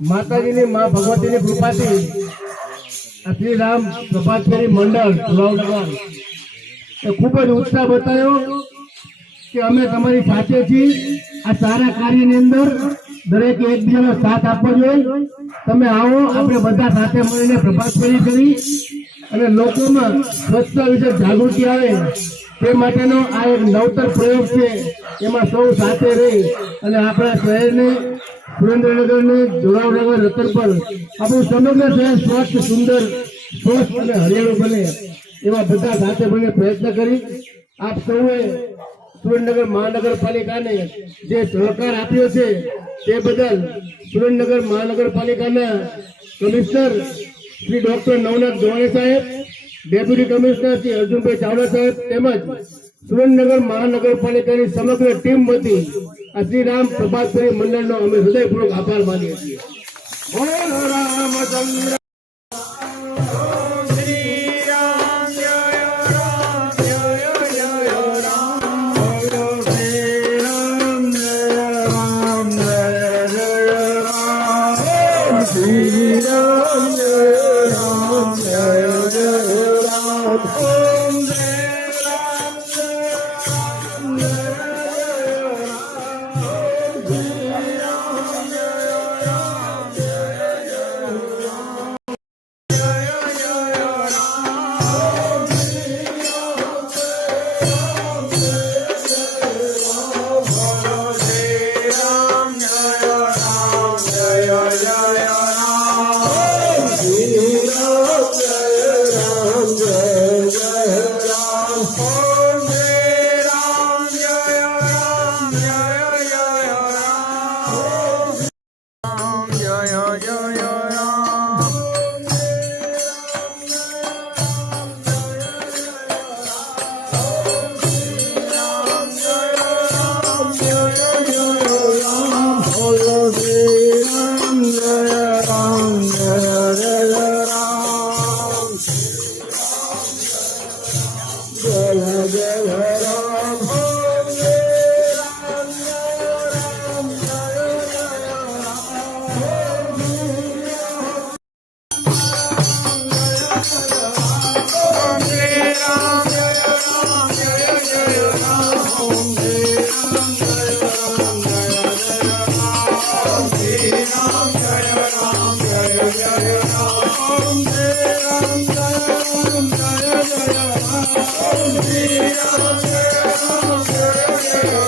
માતાજીની મા ભગવતીની કૃપાથી શ્રી રામ પ્રભાત ફેરી મંડળ ભાવનગર એ ખૂબ જ ઉત્સાહ બતાવ્યો કે અમે તમારી સાથે છીએ। આ સારા કાર્યની અંદર દરેક એકબીજાનો સાથ આપવો જોઈએ। તમે આવો, આપણે બધા સાથે મળીને પ્રભાત ફેરી કરી અને લોકોમાં સ્વચ્છતા વિશે જાગૃતિ આવે તે માટેનો આ એક નવતર પ્રયોગ છે। એમાં સૌ સાથે રહી અને આપણા શહેરને સુરેન્દ્રનગરને જોરાવનગર રતનપર આપણું સમગ્ર શહેર સ્વચ્છ, સુંદર, સ્વચ્છ અને હરિયાળું બને એવા બધા સાથે મળીને પ્રયત્ન કરી આપ સૌએ સુરેન્દ્રનગર મહાનગરપાલિકાને જે સહકાર આપ્યો છે તે બદલ સુરેન્દ્રનગર મહાનગરપાલિકાના કમિશનર શ્રી ડોક્ટર નવનાથ ગવાણી સાહેબ, ડેપ્યુટી કમિશનર શ્રી અર્જુનભાઈ ચાવડા સાહેબ તેમજ સુરેન્દ્રનગર મહાનગરપાલિકાની સમગ્ર ટીમ વતી આ શ્રી રામ પ્રભાત ફેરી મંડળનો અમે હૃદયપૂર્વક આભાર માનીએ છીએ। બોલો Ramchandra. Shri Ram Jaya Ram Jaya Jaya Ram Om Jai Ram Jaya Ram Jaya Jaya Ram Jai Ram Jaya Ram Jaya Jaya Ram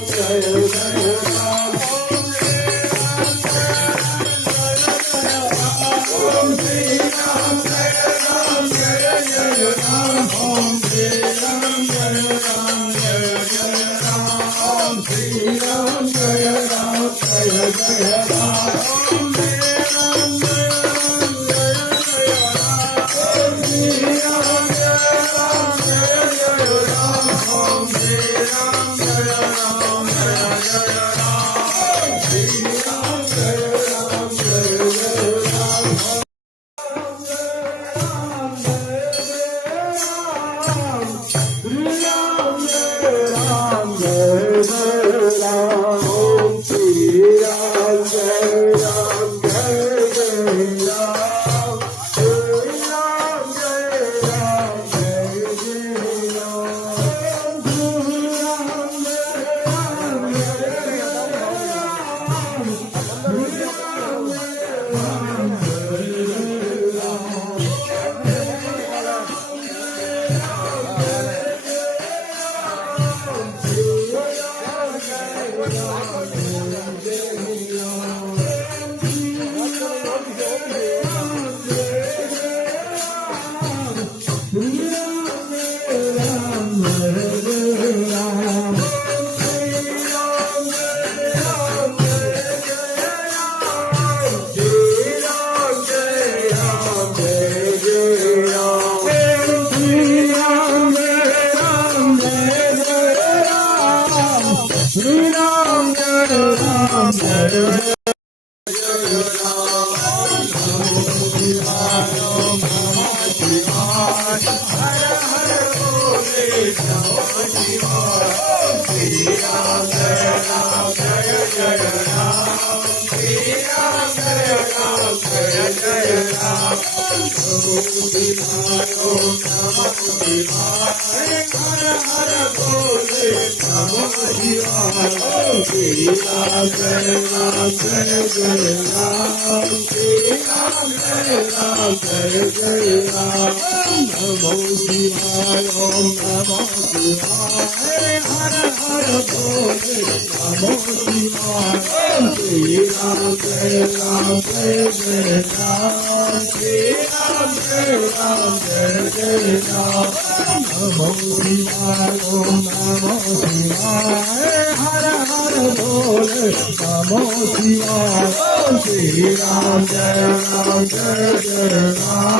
Jaya Jaya Ram Ram Jai Ram Jai Jai Ram Jai Ram Ram जय जय राम नमो शिवाय ओम नमो शिवाय हर हर बोल नमो शिवाय ओम श्री राम जय जय राम